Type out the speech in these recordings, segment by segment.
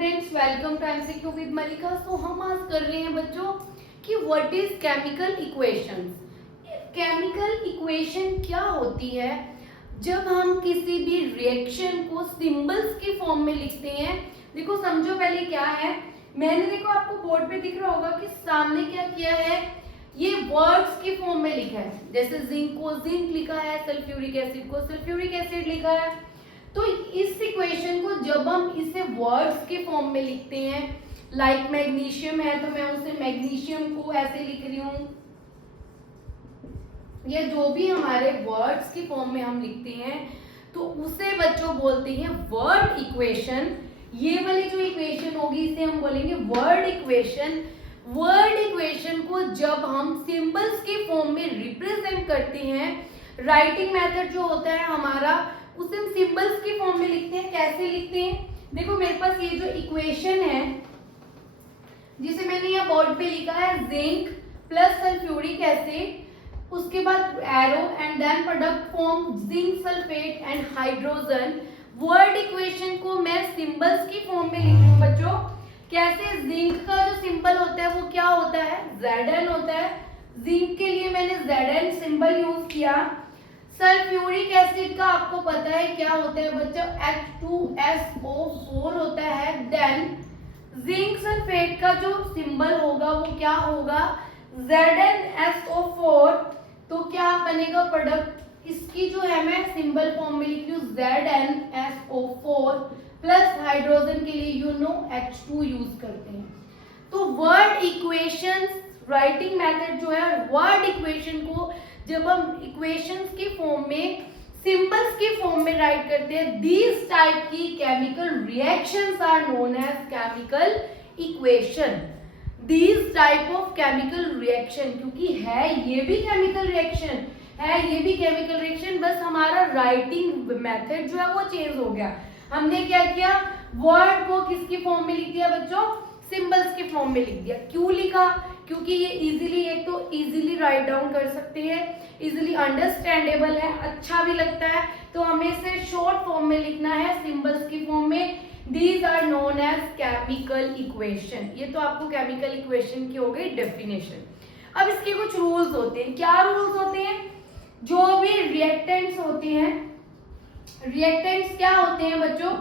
Students, welcome to MCQ with Malika. So हम आज कर रहे हैं बच्चों कि what is chemical equations. Chemical equation क्या होती है? जब हम किसी भी रिएक्शन को सिंबल्स के फॉर्म में लिखते हैं। देखो समझो पहले क्या है। मैंने देखो आपको बोर्ड पे दिख रहा होगा कि सामने क्या किया है, ये वर्ड्स के फॉर्म में लिखा है। जैसे जिंक को जिंक लिखा है, सल्फ्यूरिक एसिड को सल्फ्यूरिक एसिड लिखा है। तो इस इक्वेशन को जब हम इसे वर्ड्स के फॉर्म में लिखते हैं, लाइक मैग्नीशियम है तो मैं उसे मैग्नीशियम को ऐसे लिख रही हूं, या जो भी हमारे वर्ड्स के फॉर्म में हम लिखते हैं तो उसे बच्चों बोलते हैं वर्ड इक्वेशन। ये वाली जो इक्वेशन होगी इसे हम बोलेंगे वर्ड इक्वेशन। वर्ड इक्वेशन को जब हम सिंबल्स के फॉर्म में रिप्रेजेंट करते हैं, राइटिंग मेथड जो होता है हमारा, उसे हम सिंबल्स के फॉर्म में लिखते हैं। कैसे लिखते हैं? देखो मेरे पास ये जो इक्वेशन है जिसे मैंने यहाँ बोर्ड पे लिखा है जिंक प्लस सल्फ्यूरिक एसिड, उसके बाद arrow and then product form zinc sulphate and hydrogen. Word equation को मैं सिंबल्स की फॉर्म में लिख रही हूँ बच्चों। कैसे? जिंक का जो सिंबल होता है वो क्या होता है? Zn होता है। जिंक के लिए मैंने Zn सिंबल यूज किया। सल्फ्यूरिक एसिड का आपको पता है क्या होता है बच्चों? H2SO4 होता है। देन जिंक सल्फेट का जो सिंबल होगा वो क्या होगा? ZnSO4। तो क्या बनेगा प्रोडक्ट? इसकी जो है मैं सिंबल फॉर्म में लिख रही हूँ ZnSO4 प्लस हाइड्रोजन के लिए H2 यूज करते हैं। तो वर्ड इक्वेशंस, राइटिंग मेथड जो है वर्ड इक्वेशन को जब हम इक्वेशंस के फॉर्म में सिंबल्स के फॉर्म में राइट करते हैं, दीज टाइप की chemical reactions are known as chemical equation. These type of chemical reaction, क्योंकि है ये भी केमिकल रिएक्शन है, ये भी केमिकल रिएक्शन, बस हमारा राइटिंग मेथड जो है वो चेंज हो गया। हमने क्या किया? वर्ड को किसकी फॉर्म में लिख दिया बच्चों? सिंबल्स के फॉर्म में लिख दिया। क्यों लिखा? क्योंकि ये इजीली, एक तो इजीली राइट डाउन कर सकते हैं, इजीली अंडरस्टैंडेबल है, अच्छा भी लगता है, तो हमें इसे शॉर्ट फॉर्म में लिखना है सिंबल्स की फॉर्म में। These are known as chemical equation. ये तो आपको केमिकल इक्वेशन की हो गई डेफिनेशन। अब इसके कुछ रूल्स होते हैं। क्या रूल्स होते हैं? जो भी रिएक्टेंट्स होते हैं, रिएक्टेंट्स क्या होते हैं बच्चों?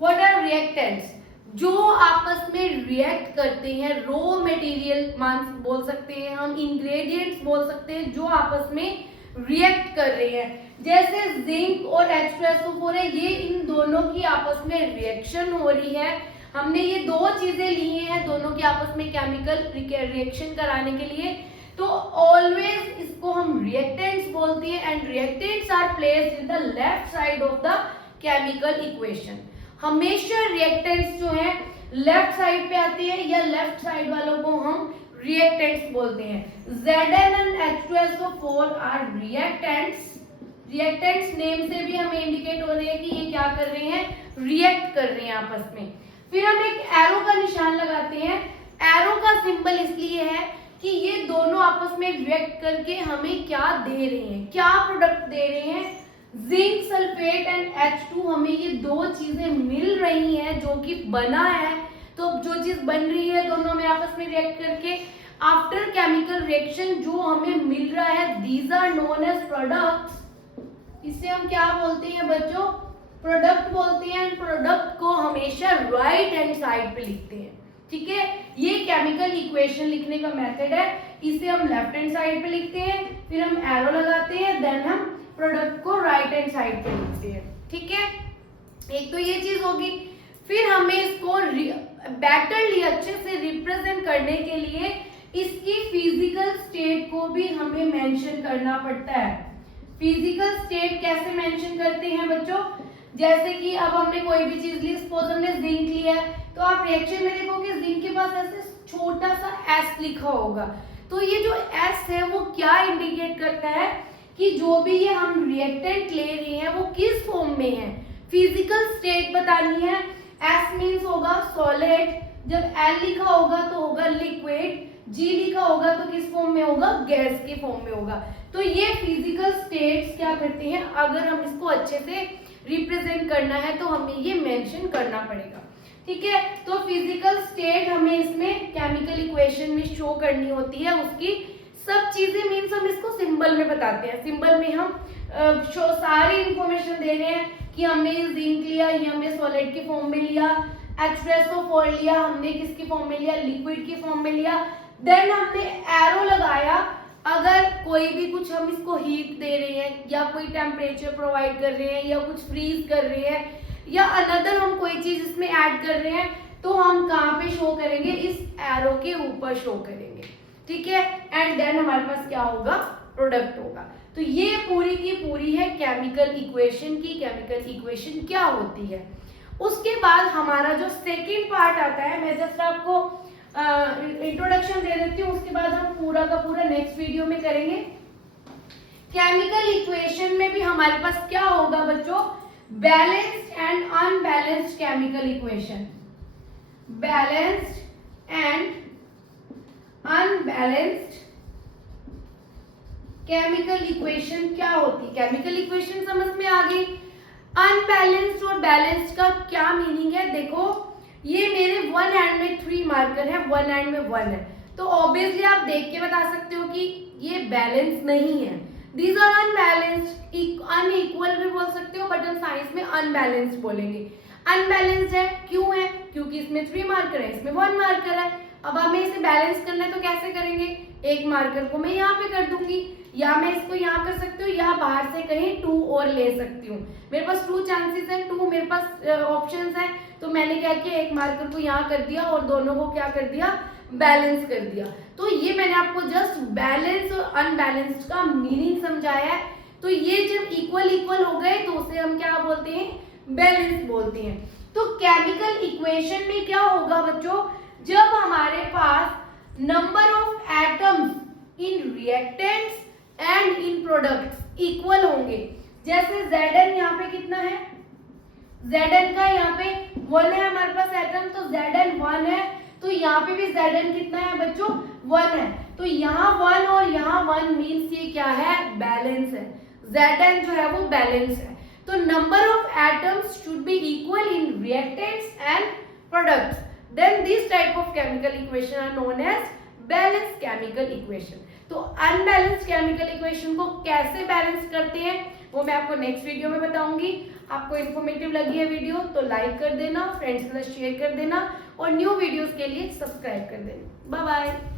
What are reactants? जो आपस में रिएक्ट करते हैं, रॉ मटेरियल मान बोल सकते हैं हम, इंग्रेडिएंट्स बोल सकते हैं, जो आपस में रिएक्ट कर रहे हैं। जैसे जिंक और H2SO4 है, ये इन दोनों की आपस में रिएक्शन हो रही है। हमने ये दो चीजें ली हैं दोनों की आपस में केमिकल रिएक्शन कराने के लिए, तो ऑलवेज इसको हम रिएक्टेंट्स बोलते हैं। And reactants are placed in the left side of the chemical equation. हमेशा रिएक्टेंट्स जो है लेफ्ट साइड पे आते हैं, या लेफ्ट साइड वालों को हम रिएक्टेंट्स बोलते हैं। Zn and H2SO4 are reactants. Reactants name से भी हमें इंडिकेट हो रहे हैं कि ये क्या कर रहे हैं? रिएक्ट कर रहे हैं आपस में। फिर हम एक एरो का निशान लगाते हैं। एरो का सिंबल इसलिए है कि ये दोनों आपस में रिएक्ट करके हमें क्या दे रहे हैं, क्या प्रोडक्ट दे रहे हैं? Zinc sulphate and H2। हमें ये दो चीजें मिल रही हैं जो कि बना है। तो जो चीज बन रही है दोनों में आपस में रिएक्ट करके, आफ्टर केमिकल रिएक्शन जो हमें मिल रहा है, these are known as products. इसे हम क्या बोलते हैं बच्चों? प्रोडक्ट बोलते हैं। प्रोडक्ट को हमेशा राइट हैंड साइड पे लिखते हैं। ठीक है, ये केमिकल इक्वेशन लिखने का मेथड है। इसे हम लेफ्ट हैंड साइड पे लिखते हैं, फिर हम एरो लगाते हैं, देन हम प्रोडक्ट को राइट हैंड साइड पे लिखते हैं। ठीक है, एक तो ये चीज होगी। फिर हमें इसको बेटरली अच्छे से रिप्रेजेंट करने के लिए इसकी फिजिकल स्टेट को भी हमें मेंशन करना पड़ता है। फिजिकल स्टेट कैसे मेंशन करते हैं बच्चों? जैसे कि अब हमने कोई भी चीज ली, सपोज हमने जिंक लिया है, तो आप रिएक्शन में देखोगे जिंक के पास ऐसे छोटा सा S लिखा होगा। तो ये जो S है वो क्या इंडिकेट करता है कि जो भी ये हम रिएक्टेंट ले रहे हैं वो किस फॉर्म में है। फिजिकल स्टेट बतानी है। S मीन्स होगा सॉलिड, जब L लिखा होगा तो होगा लिक्विड, G लिखा होगा तो किस फॉर्म में होगा? गैस के फॉर्म में होगा। तो ये फिजिकल स्टेट्स क्या करते हैं? अगर हम इसको अच्छे से रिप्रेजेंट करना है तो हमें ये मेंशन करना पड़ेगा। ठीक है। तो फिजिकल स्टेट हमें इसमें केमिकल इक्वेशन में शो करनी होती है, उसकी सब चीजें मीन्स हम इसको सिंबल में बताते हैं। सिंबल में हम सारी इंफॉर्मेशन दे रहे हैं कि हमने जिंक लिया, ये हमने सॉलिड के फॉर्म में लिया, H2SO4 लिया, हमने किसकी फॉर्म में लिया, लिक्विड की फॉर्म में लिया। देन हमने एरो लगाया, अगर कोई भी कुछ हम इसको हीट दे रहे हैं या कोई टेम्परेचर प्रोवाइड कर रहे हैं या कुछ फ्रीज कर रहे हैं या अनदर हम कोई चीज इसमें ऐड कर रहे हैं, तो हम कहाँ पे शो करेंगे, इस एरो के ऊपर शो करेंगे, ठीक है। एंड देन हमारे पास क्या होगा, प्रोडक्ट होगा। तो ये पूरी की पूरी है केमिकल इक्वेशन की, केमिकल इक्वेशन क्या होती है। उसके बाद हमारा जो सेकेंड पार्ट आता है, मैं जस्ट आपको इंट्रोडक्शन दे देती हूँ, उसके बाद हम पूरा का पूरा नेक्स्ट वीडियो में करेंगे। केमिकल इक्वेशन में भी हमारे पास क्या होगा बच्चों, balanced and unbalanced chemical equation. Balanced and unbalanced chemical equation क्या होती है, केमिकल इक्वेशन समझ में आ गई। अनबैलेंस्ड और बैलेंस्ड का क्या मीनिंग है, देखो ये मेरे वन हैंड में 3 मार्कर है, वन हैंड में 1 है, तो ऑब्वियसली आप देख के बता सकते हो कि ये बैलेंस नहीं है। दीज आर अनबैलेंस्ड, अनइक्वल भी बोल सकते हो, बट हम साइंस में अनबैलेंस्ड बोलेंगे। अनबैलेंस्ड है, क्यों है, क्योंकि इसमें 3 मार्कर है, इसमें 1 मार्कर है। अब हमें इसे बैलेंस करना है तो कैसे करेंगे, एक मार्कर को मैं यहाँ पे कर दूंगी, या मैं इसको यहाँ कर सकती हूँ, या बाहर से कहीं 2 और ले सकती हूँ। मेरे पास 2 चांसेस हैं, 2 मेरे पास ऑप्शंस हैं, तो मैंने क्या किया, एक मार्कर को यहाँ कर दिया और दोनों को क्या कर दिया, बैलेंस कर दिया। तो ये मैंने आपको जस्ट बैलेंस और अनबैलेंस्ड का मीनिंग समझाया है। तो ये जब इक्वल इक्वल हो गए तो उसे हम क्या बोलते हैं, बैलेंस बोलते हैं। तो केमिकल इक्वेशन में क्या होगा बच्चों, जब हमारे पास number of atoms in reactants and in products equal होंगे, जैसे Zn यहाँ पे कितना है, Zn का यहाँ पे 1 है हमारे पास एटम, तो Zn 1 है, तो यहाँ पे भी Zn कितना है बच्चों, 1 है। तो यहाँ 1 और यहाँ 1 मीन्स ये क्या है, बैलेंस है। Zn जो है वो बैलेंस है। तो number of atoms should be equal in reactants and products, then this type of chemical equation are known as balance chemical equation. तो अनबैलेंस केमिकल इक्वेशन को कैसे बैलेंस करते हैं वो मैं आपको नेक्स्ट वीडियो में बताऊंगी। आपको इन्फॉर्मेटिव लगी है वीडियो तो लाइक कर देना, फ्रेंड्स के साथ शेयर कर देना और न्यू वीडियोस के लिए सब्सक्राइब कर देना। Bye bye.